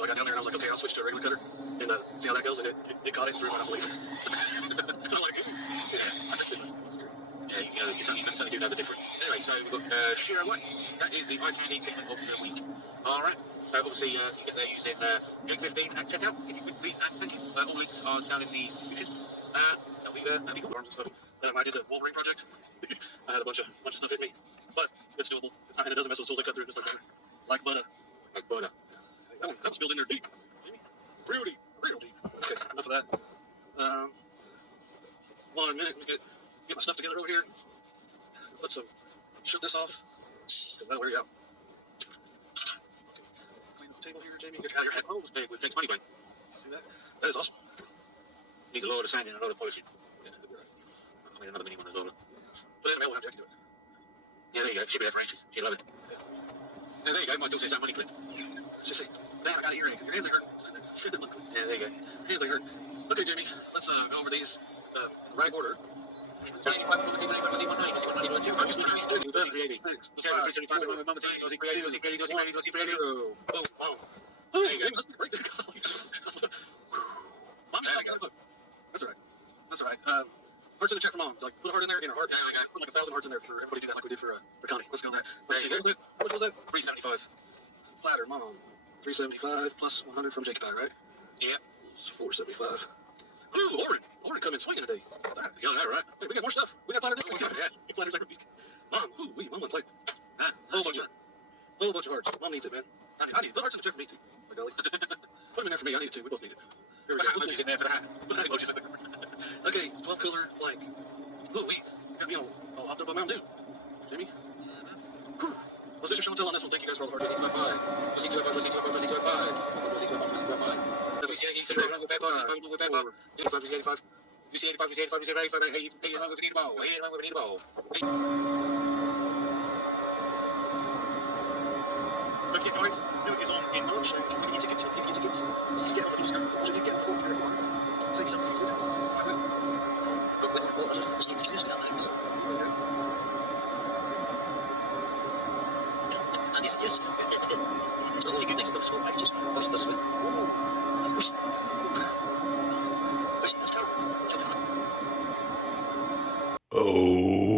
So I got down there and I was like, okay, I'll switch to a regular cutter and see how that goes. And it caught it through my belief. I'm like, yeah, you certainly do know the difference. Anyway, so we've got Shiro 1. That is the Eye Candy Pigment of the week. Alright, so obviously you can get there using link 15 at checkout, if you could please, and thank you. All links are down in the description. That'll be forms and stuff. I did the Wolverine project. I had a bunch of stuff in me, but it's doable. It's not, and it doesn't mess with the tools I cut through, just like butter. Like butter. That was spilled in there deep. Real deep. Okay, enough of that. 1 minute, we get my stuff together over here. Let's shut this off. That'll wear you out. Clean the table here, Jamie. Get you out of your head. Oh, it's big. It takes money, Wayne. See that? That is awesome. Needs a load of sanding and a load of polishing. Yeah, I mean, another mini one as well. But anyway, we'll have Jackie do it. Yeah, there you go. She'll be there for ages. She'll love it. Yeah, there you go. My daughter says that money clip. Just say, man, I got an earache. Your hands are hurt. Yeah, there you go. Hands are hurt. Okay, Jamie, let's go over these right order. That's all right. Hearts in the chat for mom. Like, put a heart in there and a heart. Yeah, put like 1,000 hearts in there for everybody. Do that like we did for Connie. Let's go with that. Let's see. What was it? How much was that? $375. Flatter, mom. $375 plus 100 from Jake Pie, right? Yeah. It's $475. Ooh, Oren come in swinging today. You know that, right? Wait, we got more stuff. We got platter this week. Yeah. He platters every week. Mom, mom went play. Whole bunch of hearts. Mom needs it, man. I need the hearts in the chair for me too. My golly. Put them in there for me. I need it too. We both need it. Here we go. We'll in there for the hat. Okay, 12 cooler blank. Ooh, I'll hopped up on Mountain Dew. Jamie? Let's do your show and tell on this one. Thank you guys for all the hard work. Don't forget, guys, new is on in Yorkshire. Get tickets. Get tickets. You can get all the stuff. You can get all the just need the juice down there. And yes, it's the only good thing from this whole package is bust this with. That's terrible. Oh.